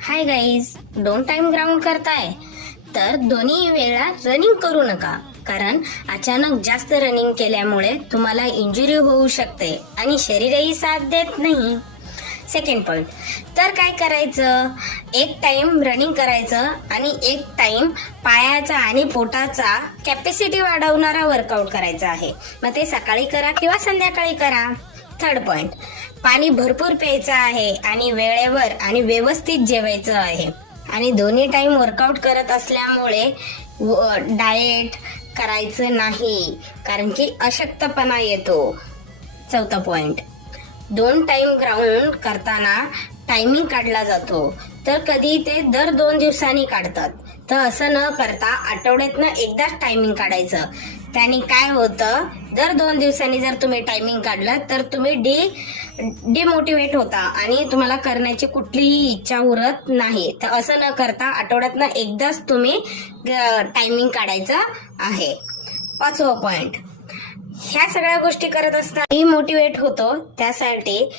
Hi guys, 2 time ground करताय तर दोन्ही वेळा रनिंग करू नका, कारण अचानक जास्त रनिंग केल्यामुळे तुम्हाला इंजुरी होऊ शकते आणि शरीरही साथ देत नाही. सेकंड पॉइंट, तर काय करायचं, एक टाइम रनिंग करायचं आणि एक टाइम पायाचा आणि पोटाचा कॅपॅसिटी वाढवणारा वर्कआउट करायचा आहे. मग ते सकाळी करा किंवा संध्याकाळी करा. थर्ड पॉइंट, पाणी भरपूर प्यायचं आहे आणि वेळेवर आणि व्यवस्थित जेवायचं आहे. आणि दोन्ही टाइम वर्कआउट करत असल्यामुळे डाएट करायचं नाही, कारण की अशक्तपणा येतो. चौथा पॉइंट, 2 टाइम ग्राउंड करताना टायमिंग काढला जातो, तर कधी ते दर 2 दिवसांनी काढतात. तर असं न करता आठवड्यातनं एकदाच टायमिंग काढायचं. त्याने काय होतं, दर 2 दिवसांनी जर तुम्ही टायमिंग काढलं तर तुम्ही डिमोटिवेट होता आणि तुम्हाला करण्याची कुठलीही इच्छा उरत नाही. तर असं न करता आठवड्यातनं एकदाच तुम्ही टायमिंग काढायचं आहे. 5वा पॉइंट, ह्या सगळ्या गोष्टी करत असताना डिमोटिवेट होतो. त्यासाठी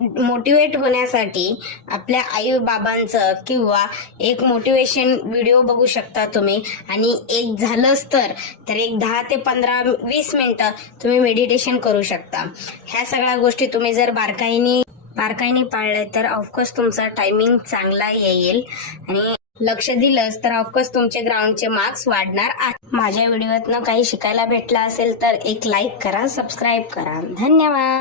मोटिवेट होण्यासाठी आपल्या आई बाबांचं किंवा एक मोटिवेशन व्हिडिओ बघू शकता तुम्ही. आणि एक झालंच तर एक 10 ते 15-20 मिनिटं तुम्ही मेडिटेशन करू शकता. ह्या सगळ्या गोष्टी तुम्ही जर बारकाईने पाळले तर ऑफकोर्स तुमचा टायमिंग चांगला येईल आणि लक्ष दिलंच तर ऑफकोर्स तुमचे ग्राउंडचे मार्क्स वाढणार आहेत. माझ्या व्हिडिओतनं काही शिकायला भेटलं असेल तर एक लाईक करा, सबस्क्राईब करा. धन्यवाद.